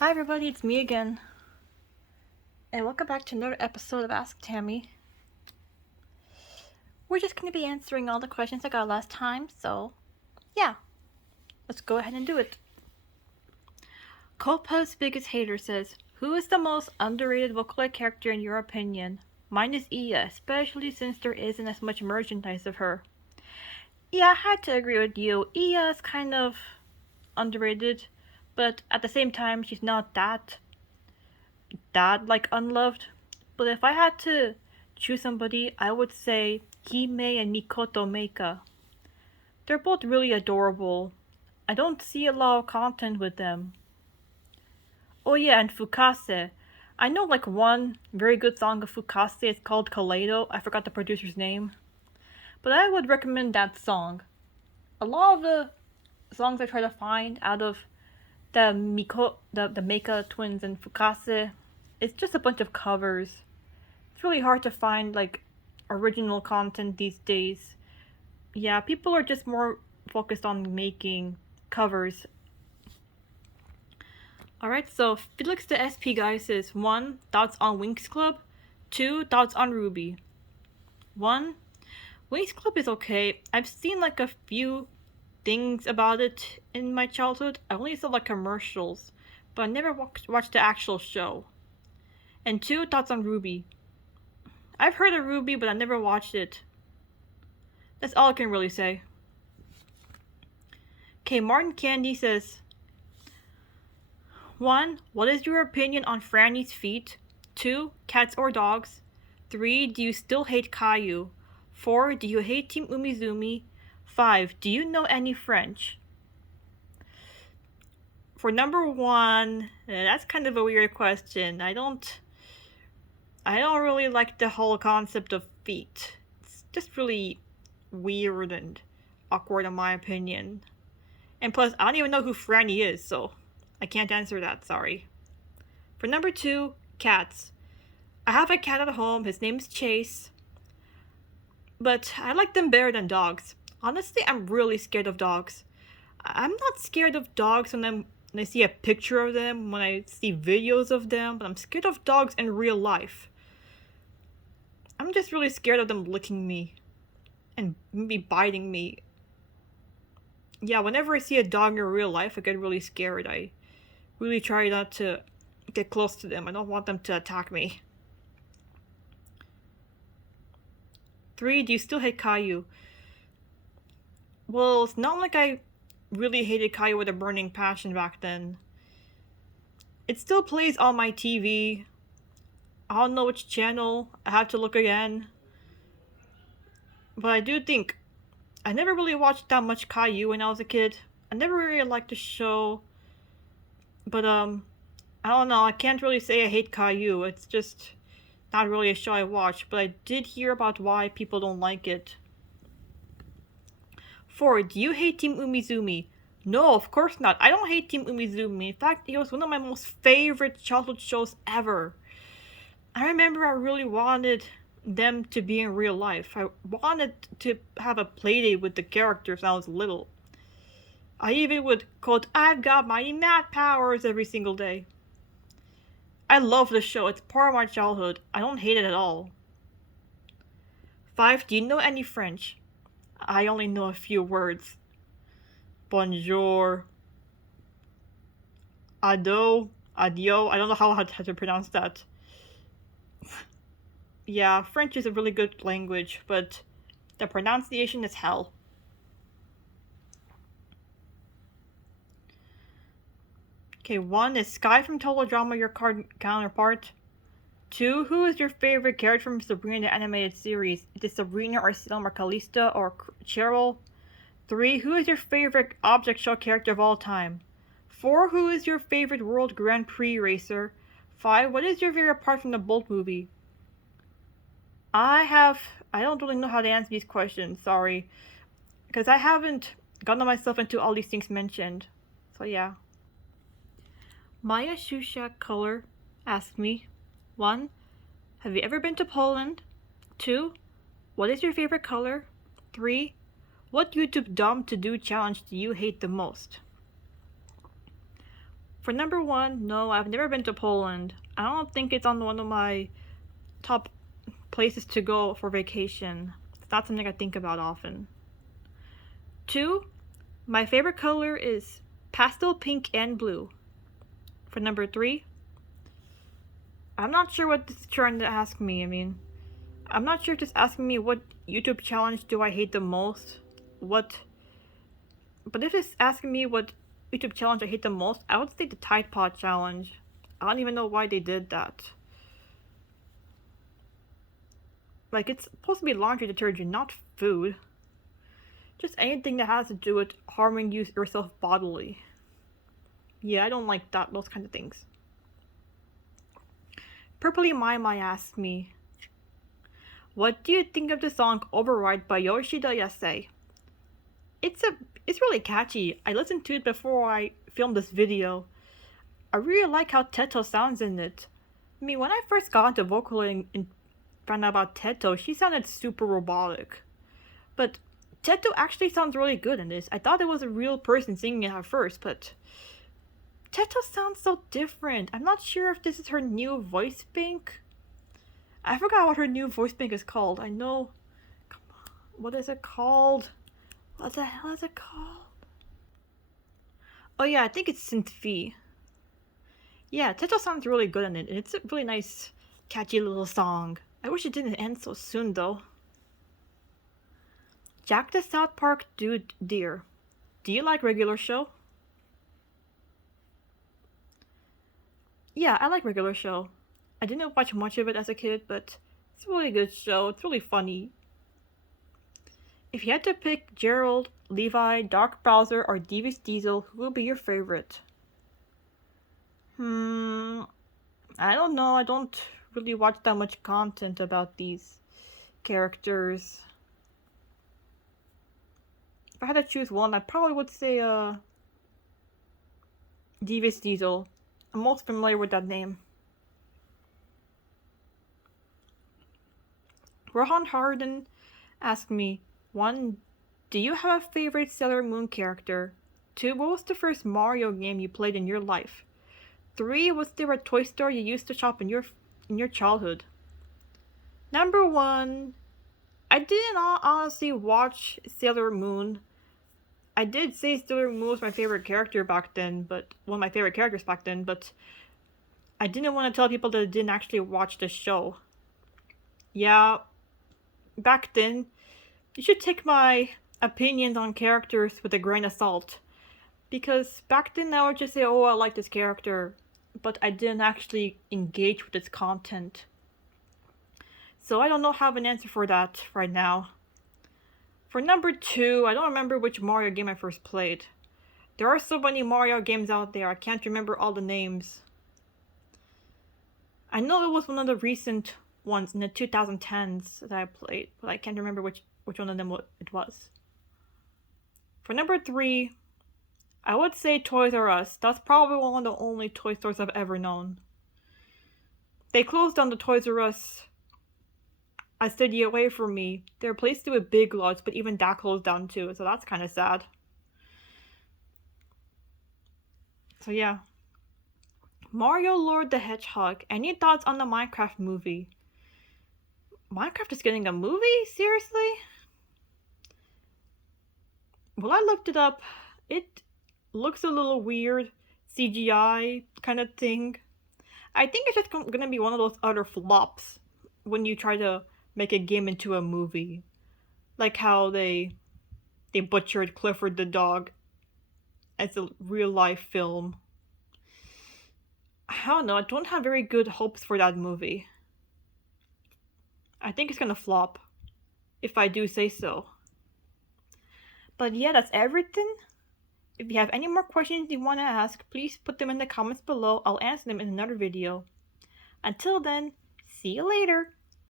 Hi everybody, it's me again, and welcome back to another episode of Ask Tammy. We're just going to be answering all the questions I got last time, so yeah, let's go ahead and do it. Copa's biggest hater says, who is the most underrated Vocaloid character in your opinion? Mine is Iya, especially since there isn't as much merchandise of her. Yeah, I had to agree with you. Iya is kind of underrated, but at the same time, she's not that like unloved. But if I had to choose somebody, I would say Hime and Mikoto Meika. They're both really adorable. I don't see a lot of content with them. Oh yeah, and Fukase. I know like one very good song of Fukase. It's called Kaleido. I forgot the producer's name. But I would recommend that song. A lot of the songs I try to find out of the Meika twins and Fukase, it's just a bunch of covers. It's really hard to find like original content these days. Yeah, people are just more focused on making covers. Alright, so Felix the SP guy says 1. Thoughts on Winx Club. 2. Thoughts on Ruby. 1. Winx Club is okay. I've seen like a few things about it in my childhood. I only saw like commercials, but I never watched the actual show. And 2. Thoughts on Ruby. I've heard of Ruby, but I never watched it. That's all I can really say. Okay, Martin Candy says 1. What is your opinion on Franny's feet? 2. Cats or dogs? 3. Do you still hate Caillou? 4. Do you hate Team Umizoomi? 5. Do you know any French? For number 1, that's kind of a weird question. I don't really like the whole concept of feet. It's just really weird and awkward in my opinion. And plus, I don't even know who Franny is, so I can't answer that, sorry. For number 2, cats. I have a cat at home, his name is Chase. But I like them better than dogs. Honestly, I'm really scared of dogs. I'm not scared of dogs when I see a picture of them, when I see videos of them, but I'm scared of dogs in real life. I'm just really scared of them licking me and maybe biting me. Yeah, whenever I see a dog in real life, I get really scared. I really try not to get close to them. I don't want them to attack me. 3. Do you still hate Caillou? Well, it's not like I really hated Caillou with a burning passion back then. It still plays on my TV. I don't know which channel. I have to look again. But I do think I never really watched that much Caillou when I was a kid. I never really liked the show. But I don't know. I can't really say I hate Caillou. It's just not really a show I watch. But I did hear about why people don't like it. 4. Do you hate Team Umizoomi? No, of course not. I don't hate Team Umizoomi. In fact, it was one of my most favorite childhood shows ever. I remember I really wanted them to be in real life. I wanted to have a playdate with the characters when I was little. I even would quote, I've got mighty math powers every single day. I love the show. It's part of my childhood. I don't hate it at all. 5. Do you know any French? I only know a few words. Bonjour. Ado. Adio. I don't know how to pronounce that. Yeah, French is a really good language, but the pronunciation is hell. Okay, 1 is Sky from Total Drama your counterpart. 2, who is your favorite character from Sabrina the Animated Series? Is it Sabrina or Salem or Calista or Cheryl? 3, who is your favorite Object Show character of all time? 4, who is your favorite World Grand Prix racer? 5, what is your favorite part from the Bolt movie? I don't really know how to answer these questions, sorry. Because I haven't gotten myself into all these things mentioned. So yeah. Maya Shushak Color asked me 1. Have you ever been to Poland? 2. What is your favorite color? 3. What YouTube dumb to do challenge do you hate the most? For number one, no, I've never been to Poland. I don't think it's on one of my top places to go for vacation. It's not something I think about often. Two, my favorite color is pastel pink and blue. For number three, I'm not sure what this is trying to ask me. I'm not sure if it's asking me what YouTube challenge do I hate the most. But if it's asking me what YouTube challenge I hate the most, I would say the Tide Pod challenge. I don't even know why they did that. Like, it's supposed to be laundry detergent, not food. Just anything that has to do with harming yourself bodily. Yeah, I don't like those kind of things. Purpley My asked me, what do you think of the song Override by Yoshida Yasei? It's really catchy. I listened to it before I filmed this video. I really like how Teto sounds in it. When I first got into vocaling and found out about Teto, she sounded super robotic. But Teto actually sounds really good in this. I thought it was a real person singing it at first, but Teto sounds so different. I'm not sure if this is her new voice bank. I forgot what her new voice bank is called. I know. Come on. What is it called? What the hell is it called? Oh yeah, I think it's Synth. Yeah, Teto sounds really good in it, and it's a really nice, catchy little song. I wish it didn't end so soon though. Jack the South Park Dude Deer. Do you like regular show? Yeah, I like regular show. I didn't watch much of it as a kid, but it's a really good show. It's really funny. If you had to pick Gerald, Levi, Dark Bowser, or Devious Diesel, who will be your favorite? I don't know. I don't really watch that much content about these characters. If I had to choose one, I probably would say Devious Diesel. I'm most familiar with that name. Rohan Harden asked me, 1. Do you have a favorite Sailor Moon character? 2. What was the first Mario game you played in your life? 3. Was there a toy store you used to shop in your childhood? Number 1. I didn't honestly watch Sailor Moon. I did say Sailor Moon was my favorite character back then, but one of my favorite characters back then, but I didn't want to tell people that I didn't actually watch the show. Yeah, back then, you should take my opinions on characters with a grain of salt. Because back then I would just say, oh, I like this character, but I didn't actually engage with its content. So I don't have an answer for that right now. For number 2, I don't remember which Mario game I first played. There are so many Mario games out there, I can't remember all the names. I know it was one of the recent ones in the 2010s that I played, but I can't remember which one of them it was. For number 3, I would say Toys R Us. That's probably one of the only toy stores I've ever known. They closed down the Toys R Us a city away from me. They replaced it with Big Lots, but even that closed down too, so that's kind of sad. So yeah. Mario Lord the Hedgehog. Any thoughts on the Minecraft movie? Minecraft is getting a movie? Seriously? Well, I looked it up. It looks a little weird. CGI kind of thing. I think it's just gonna be one of those other flops when you try to make a game into a movie. Like how they butchered Clifford the dog as a real life film. I don't know, I don't have very good hopes for that movie. I think it's gonna flop, if I do say so. But yeah, that's everything. If you have any more questions you want to ask, please put them in the comments below. I'll answer them in another video. Until then, see you later!